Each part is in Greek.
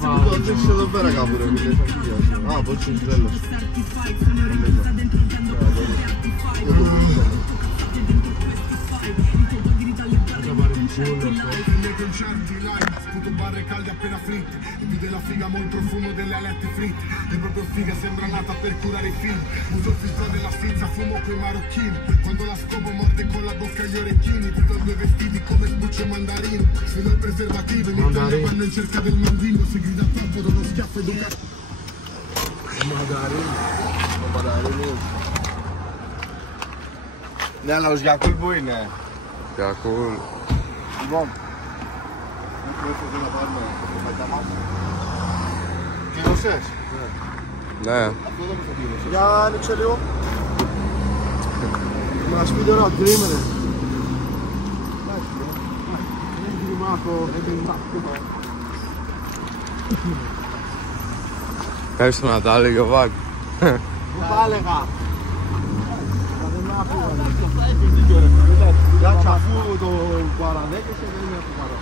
Το αφήσεις εδώ πέρα κάπου ρε φίλε, σαν χίλια σου. Α, από έτσι είναι τέλος. Sputo barre calde appena fritte e più della figa mo il profumo delle alette fritte e proprio figa sembra nata per curare i film. Uso il filtro della stizza, fumo coi marocchini. Quando la scopo morde con la bocca gli orecchini. Tutto due vestiti come sbuccio mandarino. Fino al preservativo in Italia vanno in cerca del mandino. Se grida troppo da uno schiaffo ed un cazzo. Μανταρίνι. Ναι, αλλά ο Γιακούλ που είναι? Γιακούλ. Λοιπόν, ήρθε εδώ να πάρουμε τα φαγητά μας. Κλείνωσες? Ναι. Αυτό δεν θα κλείνωσες. Για άνοιξε λίγο. Μας πείτε τώρα, τρίμερε. Δεν κλιμάκω. Πες να τα έλεγε ο Βάκ. Δεν τα έλεγα. Δεν μ' άκουγα. Για αφού το παραδέχεσαι δεν είναι αυτό παρά.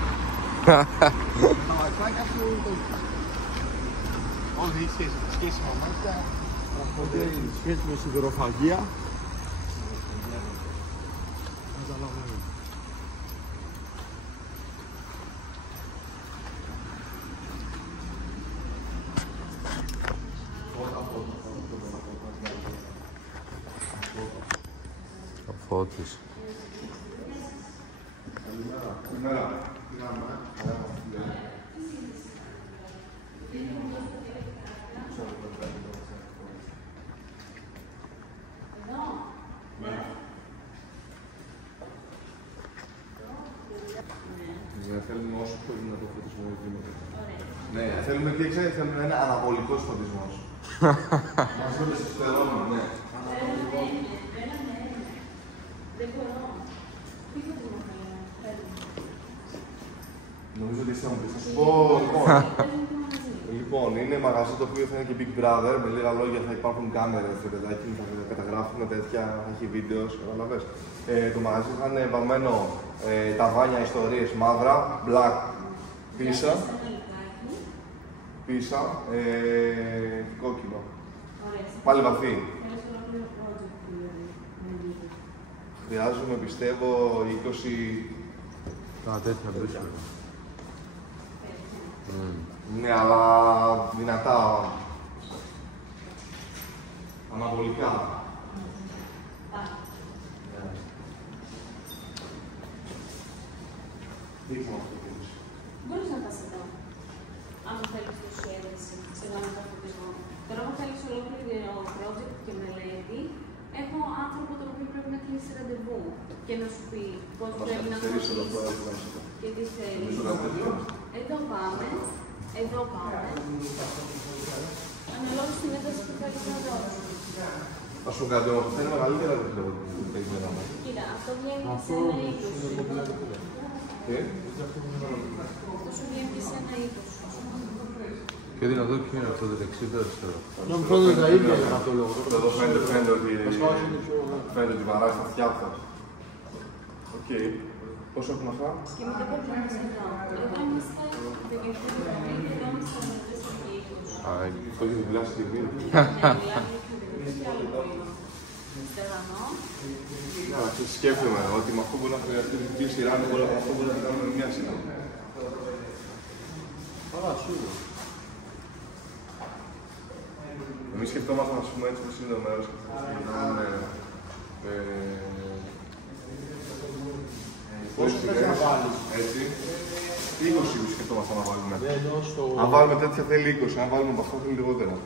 Τα βατσάκια σου το... Όλη η σχέση με μάτια. Οπότε η σχέση με σιδεροφαγία. Φώτης. Καλημέρα. Θέλουμε όσο πιο δυνατό φωτισμό γίνεται. Ναι, θέλουμε τι ξέρετε, θέλουμε ένα αναβολικός φωτισμός. Μας δούμε στις φτερώνες, ναι. Δεν μπορώ. Τι φωτισμό θέλουμε. Νομίζω ότι εσύ θα μου πεις, θα σου πω, λοιπόν, είναι μαγαζί το οποίο θα είναι και Big Brother, με λίγα λόγια θα υπάρχουν κάμερες και παιδάκι, θα καταγράφουμε τέτοια, θα έχει βίντεο, καταλαβες. Το μαγαζί θα είναι βαμμένο ταβάνια, ιστορίες μαύρα, black, πίσα, κόκκινο. Πάλι βαθύ. Χρειάζομαι, πιστεύω, 20... Τα τέτοια βρίσκονται. Ναι, αλλά δυνατά. Αναβολικά. Δείξτε μας το κύριος. Μπορείς να πας εδώ. Αν θέλεις το σχέδεση, σε γραμματικό φωτισμό. Τώρα, αν θέλεις ολόκληρο project και μελέτη, έχω άνθρωπο το οποίο πρέπει να κλείσει ραντεβού και να σου πει πώς πρέπει να χωρίσει και τι θέλει. Εδώ πάμε. Εδώ πάμε. Αναλόγως στην ένταση που θέλεις να δώσεις. Θα σου κάνω όμως, θα είναι μεγαλύτερα το περιμένα μου. Κοίτα, αυτό βγαίνει και σε ένα 20. Τι? Αυτό σου βγαίνει και σε ένα 20. Πιο δυνατό ποιο είναι αυτό, το 60 αριστερό. Νομίζω τα ίδια για αυτό το λόγο. Εδώ φαίνεται ότι βαράει στα αυτιά σας. Οκ. Πόσο έχουμε αυτά? Και μετά πρέπει να είμαστε εδώ. Εδώ είμαστε 17 και εδώ είμαστε 4 Α, το έχετε δουλειάσει στη βίντεο. Σκέφτομαι ότι με αυτό μπορεί να χρειαστεί την σειρά, αυτό μπορεί να κάνουμε μια σειρά. Αλλά σίγουρα. Εμείς σκεφτόμαστε να πούμε έτσι πως είναι το μέρος και θα κάνουμε... Πόσο θες να βάλεις? Έτσι. 20 σκεφτόμαστε να βάλουμε. Αν βάλουμε τέτοια θέλει 20, αν βάλουμε από αυτό θέλει λιγότερα.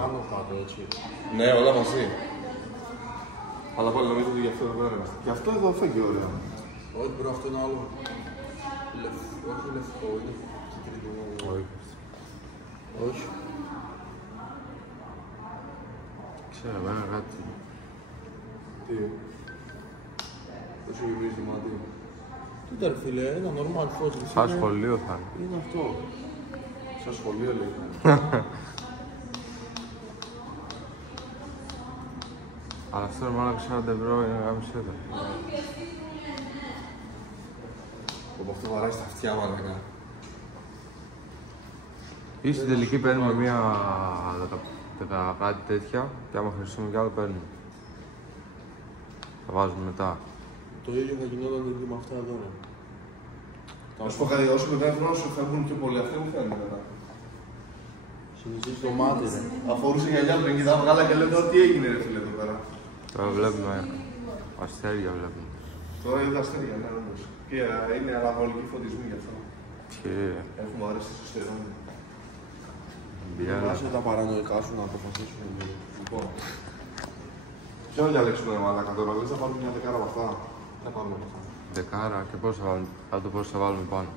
Πάνω κάτω, έτσι. Ναι, όλα μαζί. Αλλά πάλι νομίζω ότι γι' αυτό εδώ πέρα είμαστε. Γι' αυτό εδώ φέγγει ωραία. Όχι, μπρο, αυτό είναι άλλο. Όχι λευκό, είναι κυτρινό. Όχι. Ξέρω, εμένα κάτι. Τι? Δεν σου γεμίζει το μάτι. Τι ήταν φίλε, ένα normal φως. Σαν σχολείο θα είναι. Είναι αυτό. Σαν σχολείο λέει. Αλλά αυτό ρε μάλακα 40 ευρώ είναι γάμισέτα. Από αυτό βαράει στα αυτιά μάλακα. Ή στην τελική παίρνουμε μία κάτι τέτοια και άμα χρειαστούμε κι άλλο παίρνουμε. Θα βάζουμε μετά. Το ίδιο θα γινόταν και με αυτά εδώ. Να σου πω κάτι, όσο μετά σου φεύγουν πιο πολύ, αυτοί μου φαίνονται μετά. Συνηθίζει το μάτι, ρε. Αφορούσε γυαλιά του, κοιτάω βγάλα και λέτε τι έγινε ρε φίλε εδώ πέρα. Τώρα βλέπουμε αστέρια βλέπουμε. Τώρα είδα αστέρια, ναι όντως. Και είναι αναβολική φωτισμοί γι' αυτό. Και Έχουμε αρέσει στο στερεό. μπιέλα. Άσε τα παρανοϊκά σου να αποφασίσουν. Λοιπόν. Ποιο να διαλέξουμε μαλάκα τώρα, λες να πάρουμε μια δεκάρα από αυτά. Θα πάρουμε από αυτά. Δεκάρα και πώς θα βάλουμε, θα το πώς θα βάλουμε πάνω.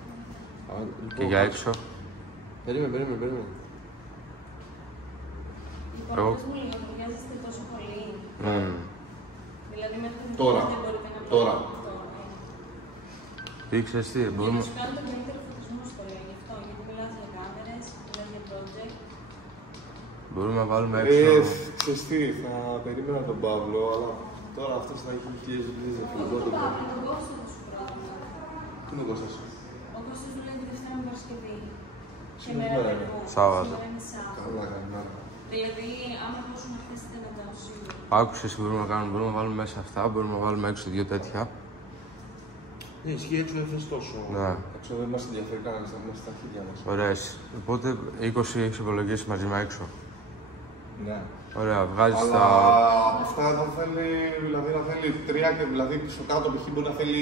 Λοιπόν, Και για έξω. Περίμενε. Λοιπόν, Εγώ. πες μου λίγο, βιάζεστε τόσο πολύ. Δηλαδή μέχρι το Τώρα. δεν μπορείτε να Τώρα. Τι ξέρεις τι, Για να μπορούμε. σου κάνω τον καλύτερο φωτισμό στο λέω γι' αυτό, γιατί μιλάς για κάμερες, μιλάς για project. Μπορούμε να βάλουμε έξω. Ξέρεις τι, θα περίμενα τον Παύλο, αλλά τώρα αυτός θα έχει χίλιες δουλειές να φύγει. Όχι τον Παύλο, τον Κώστα θα σου πρότεινα. Τι είναι ο Κώστας? Ο Κώστας δουλεύει τη Δευτέρα με Παρασκευή. Και Σήμερα μέρα είναι. εγώ. Σάββατο. Σήμερα είναι Σάββατο. Καλά, καλημέρα. Δηλαδή, άμα μπορούσαμε να χτίσετε ένα ταοσίγουρο. Άκουσες τι μπορούμε να κάνουμε. Μπορούμε να βάλουμε μέσα αυτά, μπορούμε να βάλουμε έξω δύο τέτοια. Ναι, ισχύει έξω δεν θες τόσο. Ναι. Έξω δεν μας ενδιαφέρει κανένας, θα είμαστε στα χίλια μας. Ωραίες. Οπότε 20 έχεις υπολογίσει μαζί με έξω. Ναι. Ωραία, βγάζεις Αλλά τα. από αυτά θα θέλει, δηλαδή να θέλει τρία και δηλαδή στο κάτω π.χ. μπορεί να θέλει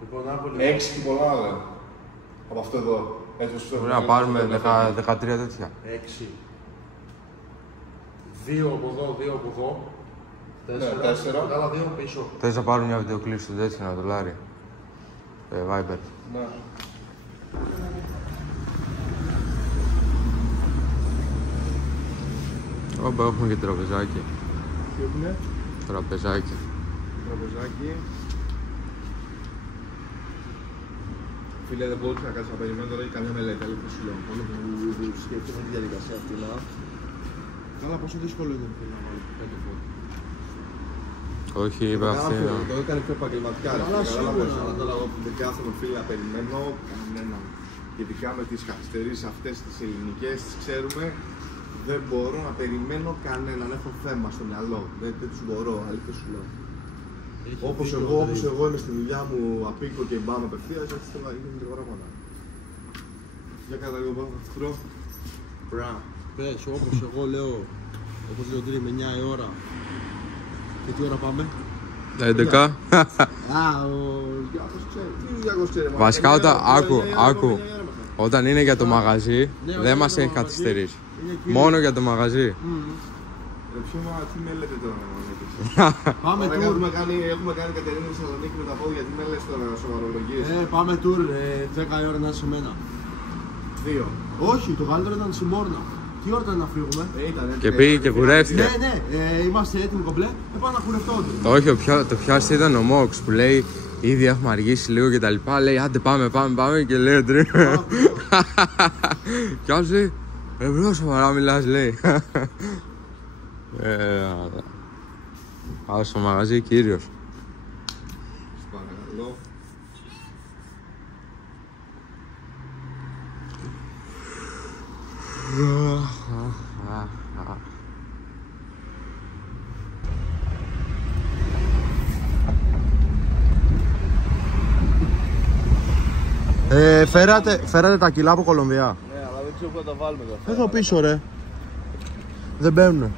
Λοιπόν, άκου 6 και πολλά λένε. Από αυτό εδώ. Έτσι όσο Μπορεί να πάρουμε 13 τέτοια. 6. 2 από εδώ, 2 από εδώ. 4. Και άλλα 2 πίσω. Θες να πάρουμε μια βιντεοκλήση του τέτοια, ένα δολάρι. Viber. Ναι. Όπα, έχουμε και τραπεζάκι. Τι έχουμε? Τραπεζάκι. Τραπεζάκι. Φίλε, δεν μπορούσα να κάτσει να περιμένω τώρα, έχει καμία μελέτη, αλήθεια σου λέω. Μόνο που σκέφτομαι τη διαδικασία αυτή να. Καλά, πόσο δύσκολο είναι να βάλω 5 φώτα. Όχι, είπε αυτή. Το έκανε πιο επαγγελματικά. Καλά, σίγουρα. Αλλά εγώ που δεν κάθομαι φίλε να περιμένω κανέναν. Ειδικά με τις καθυστερήσεις αυτές τις ελληνικές, τις ξέρουμε, δεν μπορώ να περιμένω κανέναν. Έχω θέμα στο μυαλό. Δεν τους μπορώ, αλήθεια σου λέω. Όπως εγώ είμαι στη δουλειά μου, απίκω και μπάμε απευθείας, έτσι θέλω να γίνουν γρήγορα πράγματα. Για κάτα λίγο πάνω, φτυρό. Μπρα. Πες, όπως εγώ λέω, όπως λέω ότι είναι 9 η ώρα. Και τι ώρα πάμε? 11. Α, ο Γιάκος ξέρει. Τι ο Γιάκος ξέρει, μάλλον. Βασικά όταν. Άκου. Είναι Όταν είναι για το μαγαζί, δεν μας έχει καθυστερήσει. Μόνο για το μαγαζί. Τι με λέτε τώρα, Πάμε Μαλάκα, tour. έχουμε κάνει Κατερίνη στη Θεσσαλονίκη με τα πόδια, τι με λες τώρα, σοβαρολογίες. Πάμε tour, 10 η ώρα να είσαι σε μένα. 2. Όχι, το καλύτερο ήταν Σιμόρνα. Τι ώρα ήταν να φύγουμε? Και πήγε και κουρεύτηκε. Ναι, είμαστε έτοιμοι κομπλέ. Πάμε να κουρευτώνται. Όχι, το πιο αστείο ήταν ο Μόξ που λέει ήδη έχουμε αργήσει λίγο και τα λοιπά. Λέει άντε πάμε και λέει ο Τρίμ. Κι άλλος λέει μπρο σοβαρά μιλάς λέει. Πάω στο μαγαζί κύριος. Παρακαλώ. Φέρατε τα κιλά από Κολομβία. Ναι, αλλά δεν ξέρω πού θα τα βάλουμε εδώ. Εδώ πίσω ρε. Δεν μπαίνουνε.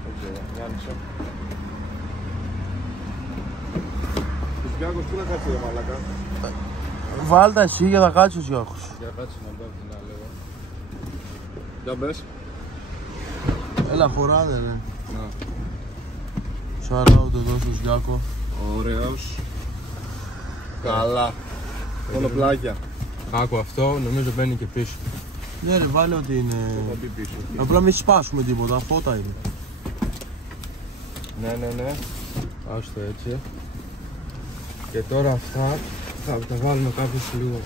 Τους Γιάκος πού να κάτσει ρε μαλάκα. Βάλτε εσύ για να κάτσεις Γιώργος. Για κάτσε να πάω την άλλη. Για μπες. Έλα χωράτε ρε. Σαράουτ εδώ στους Γιάκο. Ωραίος. Καλά. Μόνο πλάκια. Άκου αυτό, νομίζω μπαίνει και πίσω. Ναι ρε βάλε ότι είναι. Θα μπει πίσω. Απλά μην σπάσουμε τίποτα, φώτα είναι. Ναι. Άστο έτσι. Και τώρα αυτά θα τα βάλουμε κάποιος λίγο.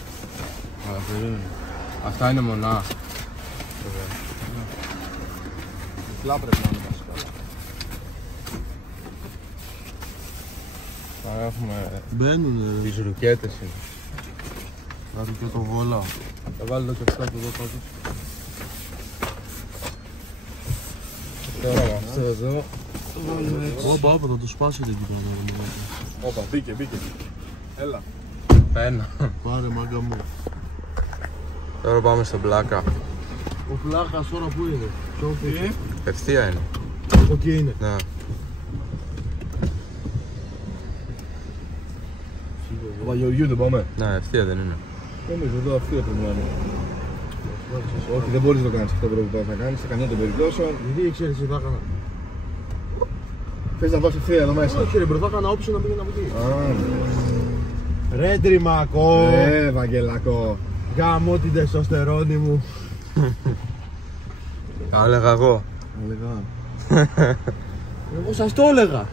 Αυτά είναι μονά. Απλά πρέπει να είναι βασικά. Άρα έχουμε Μπαίνουνε. τις ρουκέτες είναι. Πάρω και το βόλα. Θα βάλω το κεφτάκι εδώ κάτω. Τώρα με αυτό εδώ. Όπα, θα το σπάσετε εκεί πέρα. Όπα, μπήκε. Έλα. Ένα. Πάρε μάγκα μου. Τώρα πάμε στον πλάκα. Ο πλάκας τώρα που είναι? Ποιο πίσω? Ευθεία είναι. Το εκεί είναι. Ναι. Το Παγιοριού δεν πάμε. Ναι, ευθεία δεν είναι. Νομίζω εδώ αυτή πρέπει να είναι. Όχι, δεν μπορείς να το κάνεις αυτό που πρέπει να κάνεις σε καμιά των περιπτώσεων. Γιατί ξέρεις τι θα έκανα? Θες να βάλεις ευθεία εδώ μέσα. Όχι ρε μπρο, θα έκανα όψη να πήγαινα από εκεί. Α, Ρε τριμακό. Βαγγελάκο. Γαμώ την τεστοστερόνη μου. Τα έλεγα εγώ. Εγώ σας το έλεγα.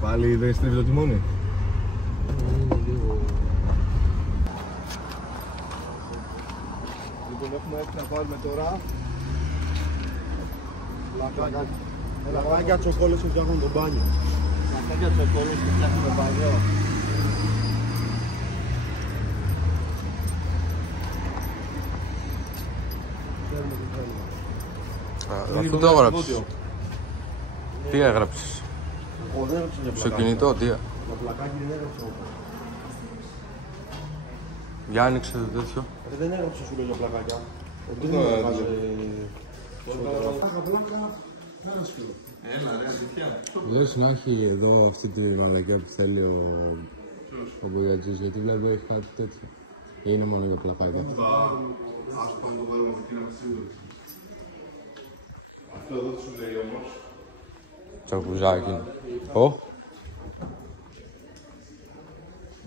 Πάλι δεν στρίβει το τιμόνι. Λοιπόν, έχουμε έρθει να πάρουμε τώρα Λαχάκια τσοκόλες που φτιάχνουν το μπάνιο. Λαχάκια τσοκόλες που φτιάχνουν το μπάνιο. Αυτό το έγραψες. Τι έγραψες? Εγώ δεν έγραψα για Στο πλακάκι. κινητό, τι? Για πλακάκι δεν έγραψα εγώ. Για άνοιξε το τέτοιο. Δεν έγραψα σου λέω για πλακάκια. Ο το Τρίμος έγραψε. βάζει... Έλα ρε, αλήθεια. Λες να έχει εδώ αυτή τη μαλακιά που θέλει ο Μπογιατζής, γιατί βλέπω έχει κάτι τέτοιο. Ή είναι μόνο για πλακάκια. Ας πάμε το βάλουμε εκεί να ξύδωξει. Αυτό εδώ σου λέει όμως. Τσακουζάκι. Ω.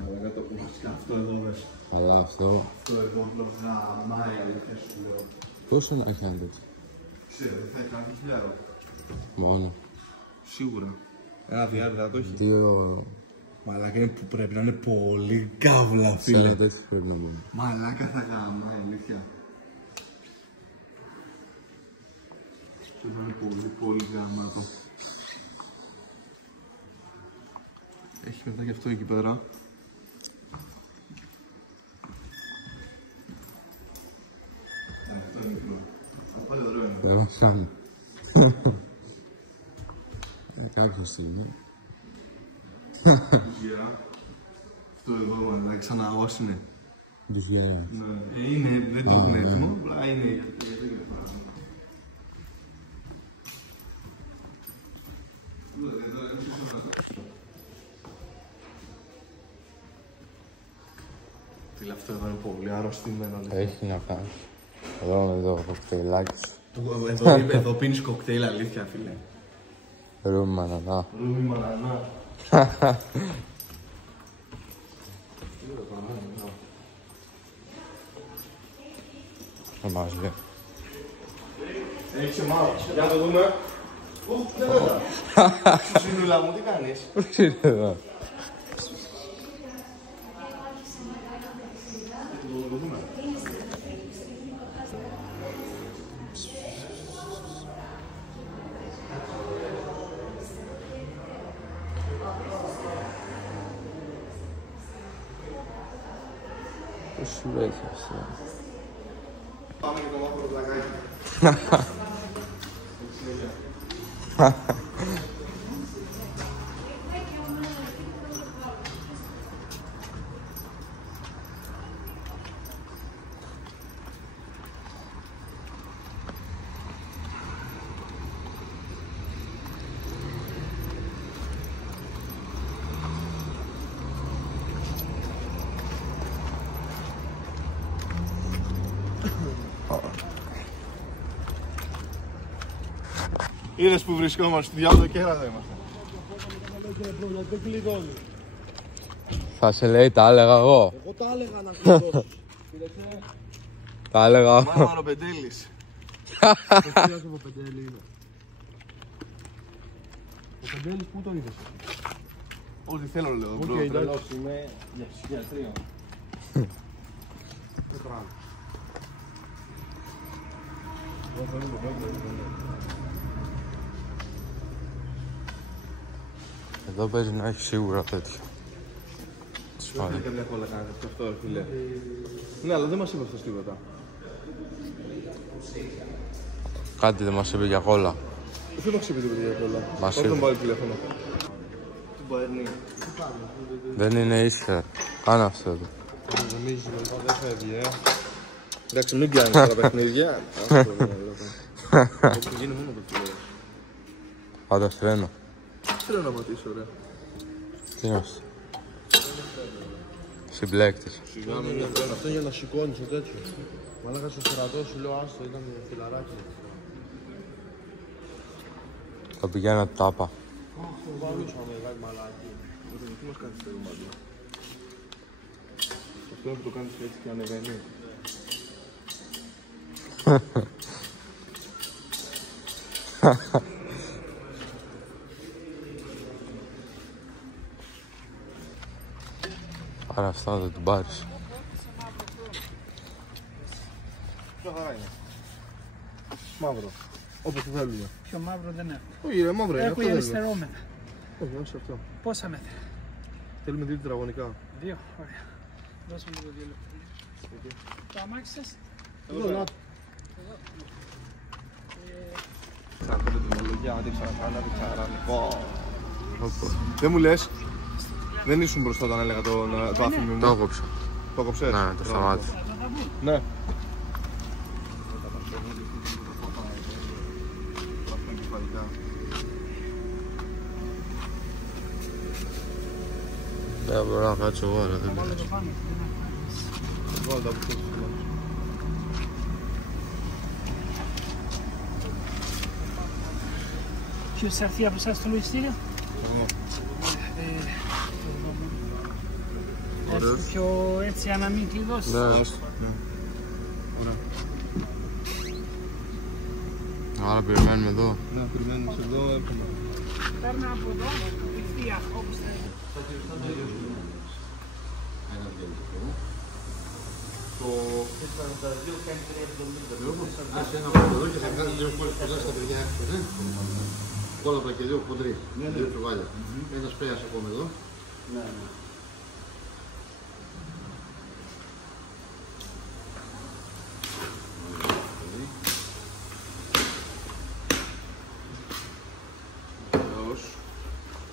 Αλλά το βασικά αυτό εδώ μέσα. Καλά αυτό. Αυτό εδώ γαμάει αλήθεια σου λέω. Πόσο να έχει αν τέτοιο? Ξέρω, δεν θα κάνει χιλιάρο. Μόνο. Σίγουρα. Ένα διάρκεια θα το έχει. Δύο. Μαλάκα είναι που πρέπει να είναι πολύ καύλα, Σε φίλε. ένα τέτοιο πρέπει να μπουν. Μαλάκα θα γαμάει αλήθεια. Πρέπει να είναι πολύ πολύ γαμάτο. Έχει μετά και αυτό εκεί πέρα. Αυτό είναι μικρό. Πάλι ωραίο είναι. Δεν μας κάνει. Κάποια στιγμή. Τουζιέρα. Αυτό εδώ μαλάκα σαν να ως είναι. Τους γέρας. Ναι. Είναι, δεν το έχουν έτοιμο, απλά είναι για το παράδειγμα. Φίλε, αυτό εδώ είναι πολύ αρρωστημένο. Έχει να κάνει. Εδώ κοκτέιλάκι σου. Εδώ πίνεις κοκτέιλ, αλήθεια, φίλε. Ρούμι μανανά. Ρούμι μανανά. Θα μας λέει. Έχεις εμάς, για να το δούμε. Δεν βέβαια. Συνούλα μου, τι κάνεις? Πώς είναι εδώ? Πώς σου λέει αυτό? Πάμε για το μαύρο πλακάκι. Είδες που βρισκόμαστε, διάλογο και δεν είμαστε. Θα σε λέει, τα έλεγα εγώ. Εγώ τα έλεγα να κλειδώσεις. Τα έλεγα εγώ. Μάμαρο Πεντέλης. Ποιος ο Πεντέλη είναι? Ο Πεντέλης πού το είδες? Ό,τι θέλω λέω, μπρο, Οκ, τρελός είμαι για ψυχιατρία. Δεν πράγμα. Εδώ παίζει να έχει σίγουρα τέτοιο. Δεν θέλει καμιά κόλλα κάνει αυτό, φίλε. Ναι, αλλά δεν μας είπε αυτός τίποτα. Κάτι δεν μας είπε για κόλλα. Δεν μας είπε τίποτα για κόλλα. Μας Όταν είπε. πάρει τηλέφωνο. Του Μπαϊρνί. Δεν είναι ίσια. Κάνε αυτό εδώ. Νομίζω μετά δεν φεύγει, Εντάξει, μην πιάνεις τώρα παιχνίδια. Έχει γίνει μόνο το φίλε. Πάντα φρένο. Θέλω να πατήσω, ρε. Τι είναι αυτό. Συμπλέκτης. Αυτό για να σηκώνεις το τέτοιο. Μαλάκα στο στρατό σου λέω άστο, ήταν φιλαράκι. Θα πηγαίνω τάπα. Το βαλούσα μεγάλη μαλάκι. Τι μας κάνεις τώρα μάλλον. Αυτό είναι που το κάνεις έτσι και ανεβαίνει. Άρα αυτά δεν την πάρεις. Ποια χαρά είναι. Μαύρο. Όπως το θέλουμε. Πιο μαύρο δεν έχω. Όχι ρε, μαύρο είναι. Έχω Αυτό για θέλουμε. αριστερόμετρα. Όχι, όχι αυτό. Πόσα μέτρα? Θέλουμε 2 τετραγωνικά. 2. Ωραία. Δώσε μου το 2 λεπτά. Το αμάξι σας. Εδώ, να. Σαν πέντε τιμολογία, αν δεν ξανακάνω, δεν ξανακάνω. Δεν μου λες, δεν ήσουν μπροστά όταν έλεγα το άφημί μου. Το έκοψα. Το έκοψες. Ναι, το σταμάτησα. Ναι. Δεν μπορώ να κάτσω εγώ, αλλά δεν πειράζει. Βάλω τα που θες. Ποιος θα έρθει από εσάς στο λογιστήριο? Έρθει πιο έτσι για να μην κλειδώσεις. Ναι, Ωραία. άρα περιμένουμε εδώ. Ναι, περιμένεις εδώ, έρχομαι. Παίρνω από εδώ, ευθεία, όπως θέλει. Κόλλαπα και 2 χοντροί, 2 τσουβάλια. Ένα σπέας ακόμα εδώ.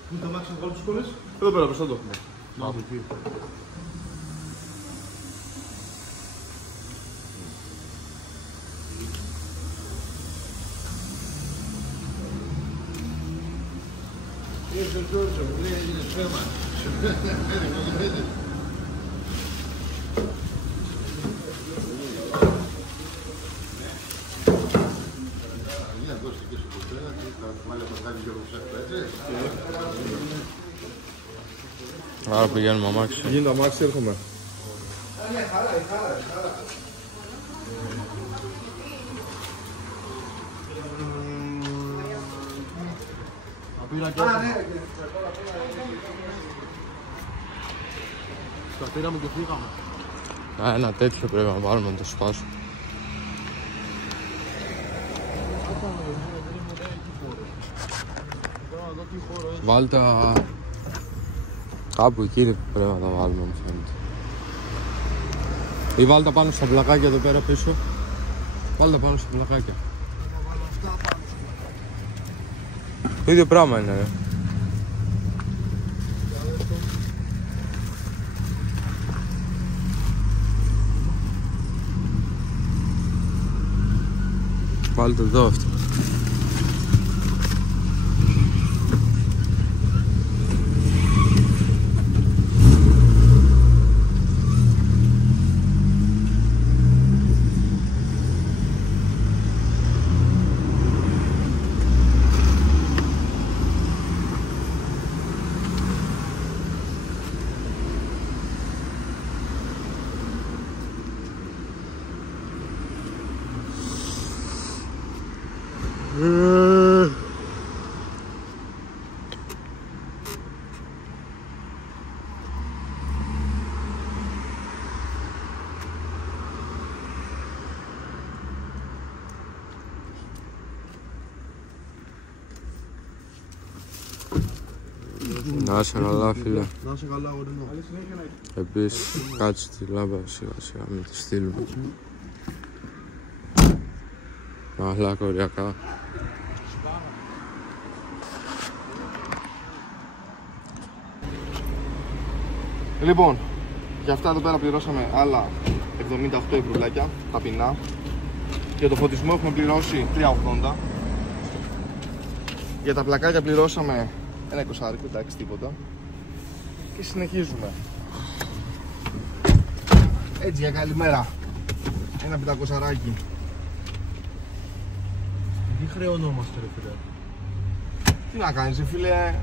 Πού το μάξι να βάλω τους κόλλες? Εδώ πέρα, μπροστά το. Ήρθε ο Τζόρτζο, μου λέει έγινε σφαίμα. Για δώστε και στο κοστέρα και θα βάλει από κάτι Γιώργο Σάκο, έτσι. Άρα πηγαίνουμε αμάξι. Γίνει το αμάξι, έρχομαι. Τα πήραμε και φύγαμε. Ένα τέτοιο πρέπει να βάλουμε να το σπάσουμε. Βάλτε τα... Κάπου εκεί πρέπει να τα βάλουμε, μου φαίνεται. Ή βάλτε τα πάνω στα πλακάκια εδώ πέρα πίσω. Βάλτε τα πάνω στα πλακάκια. Το ίδιο πράγμα είναι, ρε. Βάλτε εδώ αυτό. Να είσαι καλά, φίλε. Να είσαι καλά, ορεινό. Επίσης, κάτσε τη λάμπα σιγά σιγά, μην τη στείλουμε. Αλλά κοριακά. Λοιπόν, για αυτά εδώ πέρα πληρώσαμε άλλα 78 ευρουλάκια, ταπεινά. Για το φωτισμό έχουμε πληρώσει 3,80. Για τα πλακάκια πληρώσαμε ένα 20, εντάξει, τίποτα. Και συνεχίζουμε. Έτσι, για καλημέρα. Ένα 500ράκι. Τι χρεωνόμαστε, ρε φίλε. Τι να κάνεις, ρε φίλε.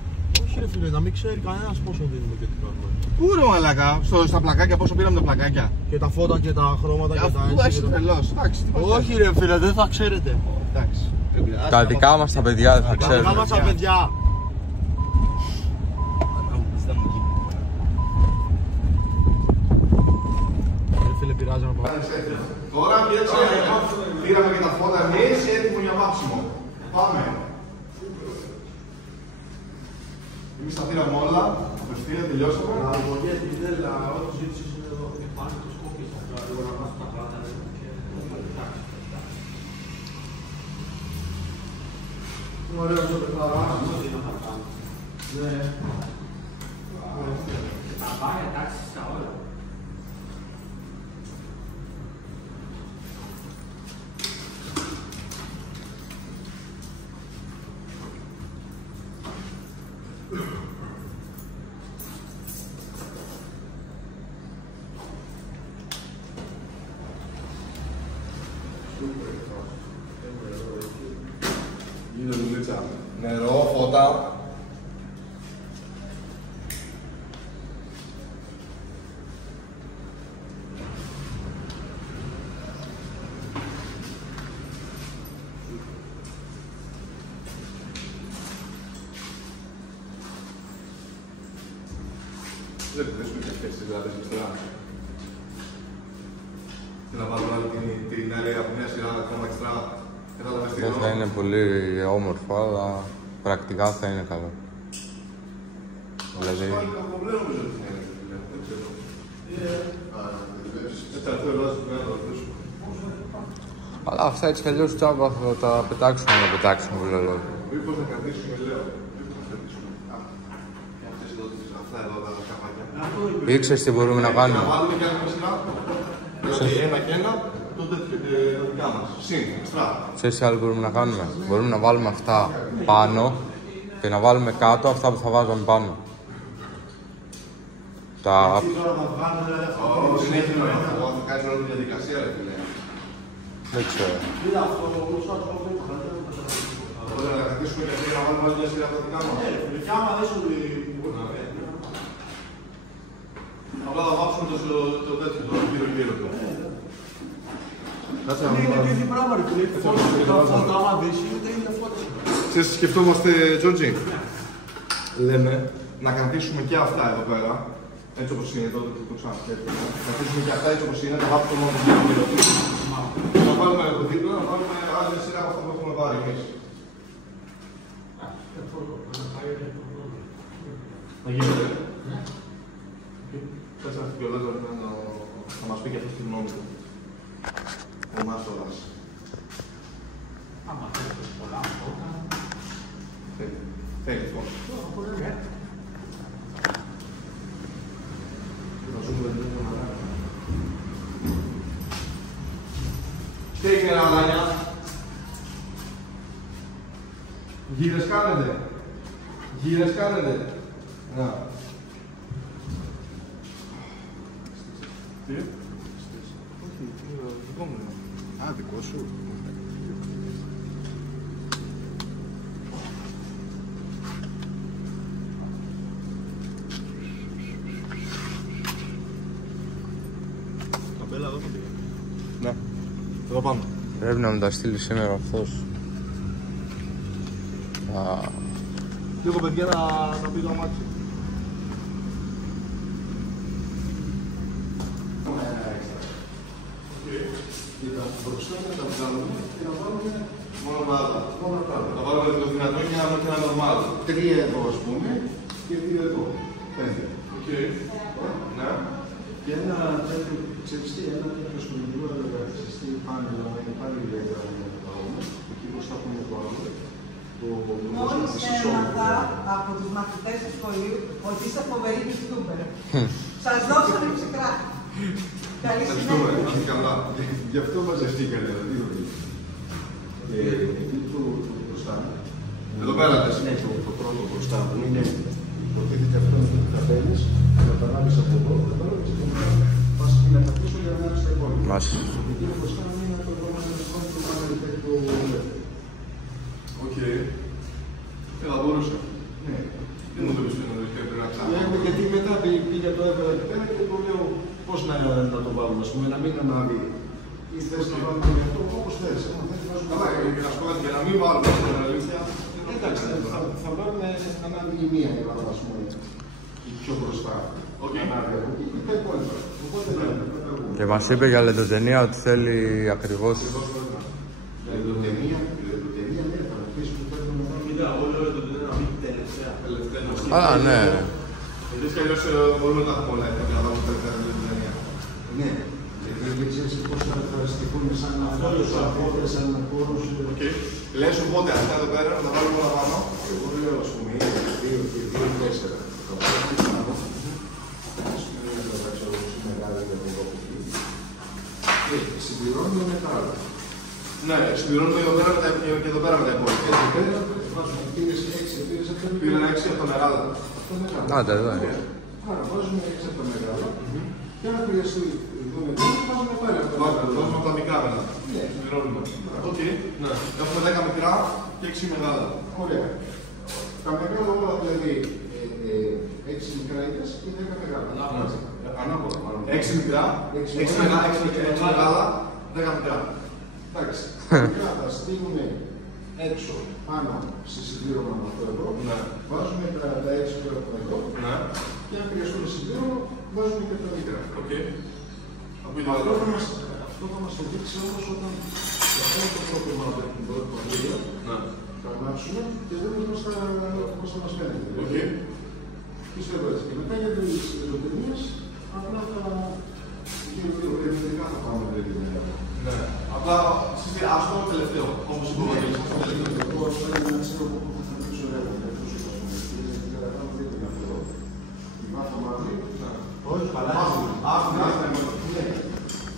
Όχι, ρε φίλε, να μην ξέρει κανένας πόσο δίνουμε και τι κάνουμε. Πού ρε μαλάκα, στα πλακάκια, πόσο πήραμε τα πλακάκια. Και τα φώτα και τα χρώματα και τα Αφού έτσι. είσαι τρελός, εντάξει, τι Όχι, ρε φίλε, δεν θα ξέρετε. εντάξει. Τα δικά μας τα παιδιά δεν θα Τα δικά ξέρουν. μας τα παιδιά. Ρε φίλε, πειράζει να πάω. Τώρα και έτσι πήραμε και τα φώτα εμείς, έτοιμο για βάψιμο. Πάμε. Εμείς τα πήραμε όλα, απευθεία, τελειώσαμε. Ωραίο αυτό το πράγμα. Ναι. Τα πάει εντάξει στα όλα. Γίνεται δουλίτσα. Νερό, φώτα. Δεν σου είχε αυτές τις γράδες τώρα. Και να βάλω άλλη την άλλη από μια σειρά ακόμα εξτρά. Δεν θα είναι πολύ όμορφο, αλλά πρακτικά θα είναι καλό. Δηλαδή... Αλλά αυτά έτσι κι αλλιώς τσάμπα θα τα πετάξουμε να πετάξουμε δηλαδή. Μήπως να κρατήσουμε, λέω. Ήξερες τι μπορούμε να κάνουμε. Να βάλουμε και άλλη σειρά. Δηλαδή ένα και ένα, τότε τα δικά μας. Συν, εξτρά. Ξέρεις τι άλλο μπορούμε να κάνουμε. Μπορούμε να βάλουμε αυτά πάνω και να βάλουμε κάτω αυτά που θα βάζαμε πάνω. Τα... Δεν έχει νόημα. Θα κάνεις όλη τη διαδικασία, ρε φίλε. Δεν ξέρω. Οπότε να κρατήσουμε και να βάλουμε άλλη μια σειρά από τα δικά μας. Απλά θα βάψουμε το τέτοιο, το γύρω-γύρω του. Κάτσε να δούμε. Ξέρεις τι σκεφτόμαστε, Τζόρτζι. Λέμε να κρατήσουμε και αυτά εδώ πέρα. Έτσι όπως είναι, τότε το ξανασκέφτομαι. Να κρατήσουμε και αυτά έτσι όπως είναι, να βάψουμε μόνο το γύρω του. Να βάλουμε από δίπλα, να βάλουμε άλλη σειρά από αυτά που έχουμε πάρει εμείς. Να γίνεται. Κάτσε να φύγει ο Λάζαρος να μας πει και αυτό τη γνώμη του. Ο Μάστορας. Άμα θέλετε πολλά φώτα. Θέλει λοιπόν. Θα ζούμε λίγο να δάμε. Τι έγινε Ραδάνια. Γύρες κάνετε. Γύρες κάνετε. Να. Τι? Όχι, δικό μου είναι. Α, δικό σου. Ταμπέλα εδώ θα πει. Ναι. Εδώ πάνω. Πρέπει να μου τα στείλει σήμερα αυτός. Λίγο παιδιά να πει το αμάξι. Κοίτα, μπροστά να τα βγάλουμε και να βάλουμε μόνο μπάλα. Να βάλουμε το δυνατό και ένα normal. 3 εδώ, ας πούμε. και 2 εδώ. 5. Οκ. Ναι. Και ένα τέτοιο ξεριστή, ένα τέτοιο σκηνικό εργαστή πάνελ, να είναι πάλι παρόμοιο. Εκεί μπροστά που είναι το άλλο. Μόλις έμαθα από τους μαθητές του σχολείου ότι είστε φοβεροί YouTuber. Σας δώσαμε ψυχρά. Καλή συνέχεια. Καλά. Γι' αυτό μαζευτήκανε. Εκεί το μπροστά. Εδώ πέρα λες. Ναι, το πρώτο μπροστά που είναι υποτίθεται αυτό με το καφέλες, να το ανάβεις από εδώ, να το ανάβεις και μετά πας και να τα πίσω για να ανάβεις τα υπόλοιπα. Μάλιστα. Εκεί μπροστά είναι το δρόμο το πάνελ τέτοιο ελεύθερο. Οκ. Θα μπορούσα. Ναι. Δεν μου το πεις να πρέπει να ψάχνω. Γιατί μετά πήγα το έβαλα εκεί πέρα και το λέω πώς να το βάλουμε, ας πούμε, να μην ανάβει. Ή θες να βάλουμε για αυτό, όπως θες. Καλά, για να σου πω κάτι, για να μην βάλουμε την αλήθεια. Εντάξει, θα βάλουμε να ανάβει η μία η λάβα, ας πούμε, η πιο μπροστά. Ανάβει από εκεί και τα υπόλοιπα. Οπότε ναι. Και μας είπε για λεντοτενία ότι θέλει ακριβώς. Για λεντοτενία, ναι, θα αρχίσει που θέλουμε να βάλουμε. Κοίτα, εγώ λέω λεντοτενία να μην τελευταία. Α, ναι. Εντός και αλλιώς μπορούμε να τα έχουμε όλα, για να βάλουμε τελευταία λεντοτενία. Ναι. Δεν ξέρεις πώς θα στηθούν σαν απόδες, σαν χώρους. Λες οπότε αυτά εδώ πέρα να τα βάλουμε όλα πάνω. Εγώ λέω, ας πούμε, 2 και 2, 4. Θα βάλουμε πάνω. Ας πούμε, θα ξέρω πως είναι μεγάλη για τον κόπο. Και συμπληρώνουμε με τα άλλα. Ναι, συμπληρώνουμε εδώ πέρα και εδώ πέρα με τα υπόλοιπα. Εδώ πέρα βάζουμε, πήρες 6, πήρες από τα Πήραν 6 από τα μεγάλα. Άντε, εδώ είναι. Άρα βάζουμε 6 από τα μεγάλα. Και αν χρειαστεί εδώ μετά, βάζουμε πάλι από τα μεγάλα. Βάζουμε από τα μικρά μετά. Ναι. Συμπληρώνουμε. Οκ. Έχουμε 10 μικρά και 6 μεγάλα. Ωραία. Τα μεγάλα όλα δηλαδή 6 μικρά είδες και 10 μεγάλα. Ανάποδα. 6 μικρά, 6 μεγάλα, 10 μικρά. Εντάξει. Τα μικρά τα στείλουμε έξω πάνω στη συμπλήρωμα με αυτό εδώ. Βάζουμε τα 6 που έχουμε εδώ. Και αν χρειαστούμε συμπλήρωμα, βάζουμε και τα μικρά. Αυτό θα μας το δείξει όμως όταν αυτό το πρόβλημα από την πρώτη παντήλια θα ανάψουμε και δούμε πώς θα μας φαίνεται. Πιστεύω έτσι. Και μετά για τις λεπτομέρειες, απλά θα γίνουν λίγο περιοδικά θα πάμε περιοδικά. Απλά, ας το τελευταίο, όπως είπαμε και εσείς το τελευταίο. Εγώ θέλω να ξέρω πού θα αφήσω ρεύμα, καθώς είπα στον μεσητή, γιατί δεν κάνω δεν είναι αυτό. Η μάθα μάθη. Όχι, καλά. Ναι.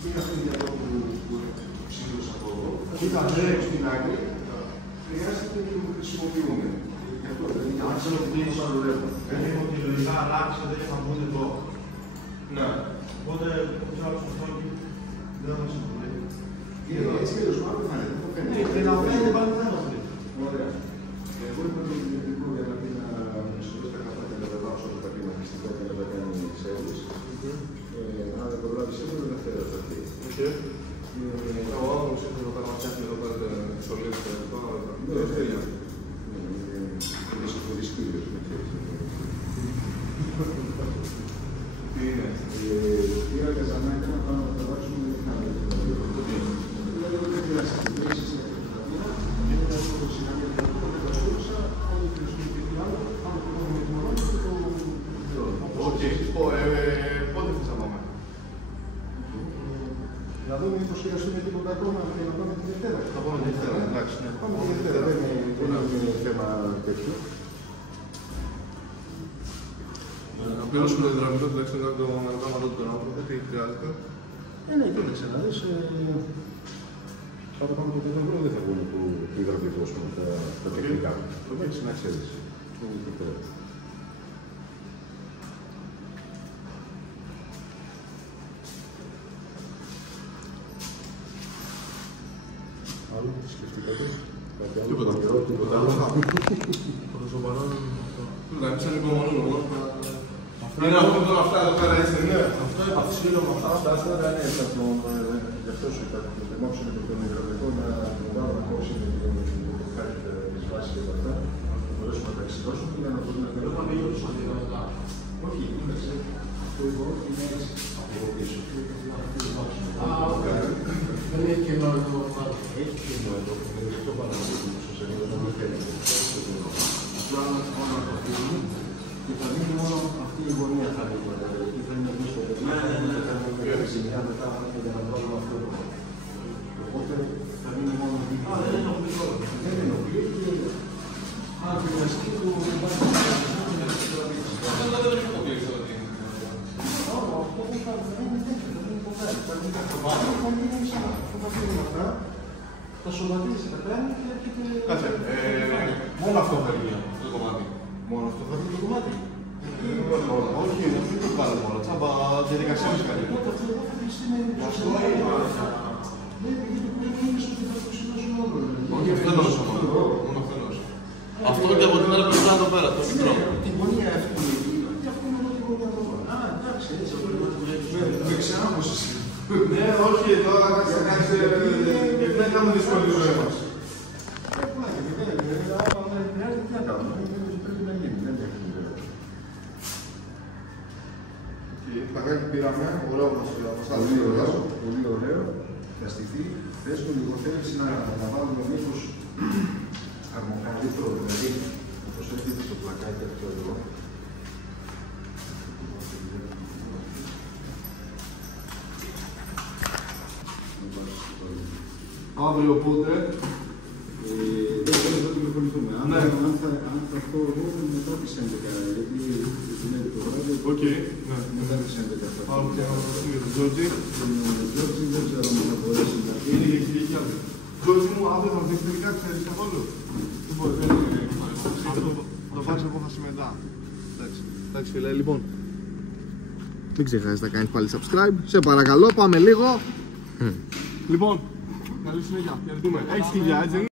Είναι αυτή η διαδό που ψήφισα από εδώ. Κοίτα, στην άκρη, χρειάζεται και το χρησιμοποιούμε. Γι' αυτό δεν είναι αν ξέρω τι είναι άλλο ρεύμα. Δεν είναι ότι λογικά αλλάξει, δεν θα μπουν εδώ. Ναι. Οπότε, ο άλλος στο στόχι δεν θα μας συμβουλεύει. Είναι έτσι και το σπάρο δεν φαίνεται. Ναι, και να φαίνεται πάλι δεν θα μας συμβουλεύει. Ωραία. Εγώ είμαι το διευθυντικό για να πει να συμβεί τα καφέ και να κατεβάσω το πακί να χρηστικά και να τα κάνει σέρβις. Αν δεν προλάβει σίγουρα δεν θέλω αυτό. Ο άνθρωπος είναι εδώ πέρα να φτιάχνει εδώ πέρα τις ολίες και εδώ πέρα. Δεν θέλει. Είναι συγχωριστήριος. Τι είναι? Πήρα καζανάκια να πάμε να τα βάξουμε με την άλλη. Δηλαδή δεν χρειάζεται. Δεν έχεις να φωτογραφία. Είναι ένα αυτό το σιγάνια που το κατασκούρισα. Όλοι οι χρησιμοποιητικοί άλλο. Πάμε το κόμμα με την μορφή και το Πότε θες να πάμε? Να δούμε μήπως χρειαστούμε τίποτα ακόμα και να πάμε τη Δευτέρα. Θα πάμε τη Δευτέρα, εντάξει. Πάμε τη Δευτέρα, δεν είναι θέμα τέτοιο. Να πληρώσουμε το υδραυλικό τουλάχιστον να το κάνουμε τότε τον άνθρωπο, τι χρειάζεται. Ναι, κοίταξε να δεις. Πάντα πάμε το 5 ευρώ δεν θα βγουν το υδραυλικό σου τα τεχνικά. Το έχεις να ξέρεις. Άλλο σκεφτήκατε. Τίποτα άλλο. Προς το παρόν. Εμείς ανυπομονούμε όμως. Είναι αυτό τώρα αυτά εδώ πέρα έτσι, ναι. Αυτό επαφισμένο με αυτά. Αυτά δεν είναι θα το... Γι' αυτό σου είπα, το τεμόξουμε το υδραυλικό να το βάλουμε να κόψει με κάτι της βάσης και αυτά. Να μπορέσουμε να τα εξηγώσουμε για να μπορούμε να Δεν θα μην γιορίσουμε αντιδραστικά. Όχι, κοίταξε. Αυτό εδώ είναι έτσι από εδώ πίσω. Δεν έχει κενό εδώ. Έχει κενό εδώ. Γι' αυτό παραδείγμα στο σελίδα να μην φαίνεται. Απλά μόνο να το αφήνουμε. Και θα μείνει μόνο αυτή η γωνία θα μείνει. Εκεί θα είναι πίσω, γιατί θα είναι ζημιά μετά για να βγάλουμε αυτό. Οπότε θα μείνει μόνο αυτή η γωνία. Δεν ενοχλεί τώρα. Δεν ενοχλεί και αν χρειαστεί το υπάρχει να εξετραβήσει. Αλλά δεν έχει αποκλείσει ότι είναι. Αυτό που θα μείνει τέτοιο, θα μείνει κομμάτι. Θα μείνει αυτό πάνω, θα μείνει σαν αυτό. Θα μείνει αυτά, τα σωματίζει, τα κάνει και έρχεται... Κάτσε, μόνο αυτό θα γίνει το κομμάτι. Μόνο αυτό θα γίνει το κομμάτι. Όχι, δεν το κάνω μόνο. Τσάμπα διαδικασία μου κάνει. Οπότε αυτό εδώ θα κλειστεί με αυτό. Ναι, γιατί πρέπει να είναι στο ότι θα προσυνώσουν όλο. Όχι, αυτό δεν νόησα μόνο. Μόνο αυτό νόησα. Αυτό και από την άλλη πλευρά εδώ πέρα, το μικρό. Την γωνία αυτή και αυτό είναι την γωνία εδώ. Α, εντάξει, έτσι με ξεάμωσες. Ναι, όχι, τώρα δεν είχαμε δύσκολη ζωή μας. Τι να κάνουμε, πρέπει να γίνει, δεν έχει Παγάκι πήραμε, ωραίο μας αποσταλεί ωραίο. Πολύ ωραίο, θα στηθεί. Πες το λίγο, θέλεις να βάλουμε μήπως αρμοκαλύτερο, δηλαδή όπως έρχεται στο πλακάκι αυτό εδώ. Αύριο πότε. Δεν θέλω να τηλεφωνηθούμε. Αν θα αυτό εγώ μετά τις 11, γιατί είναι το βράδυ. Οκ, ναι. Μετά τις 11 θα Πάμε και να ρωτήσουμε για τον Τζόρτζι. Ο Τζόρτζι δεν ξέρω αν θα μπορέσει να πει. Είναι για Κυριακή αύριο. Τζόρτζι μου, αύριο θα δείξει τελικά, ξέρεις καθόλου. Δεν μπορεί, δεν είναι. Το πάτσο εγώ θα συμμετά. Εντάξει φίλε, λοιπόν. Μην ξεχάσεις να κάνεις πάλι subscribe. Σε παρακαλώ, πάμε λίγο. Λοιπόν, καλή συνέχεια. Έχεις χιλιά, έτσι.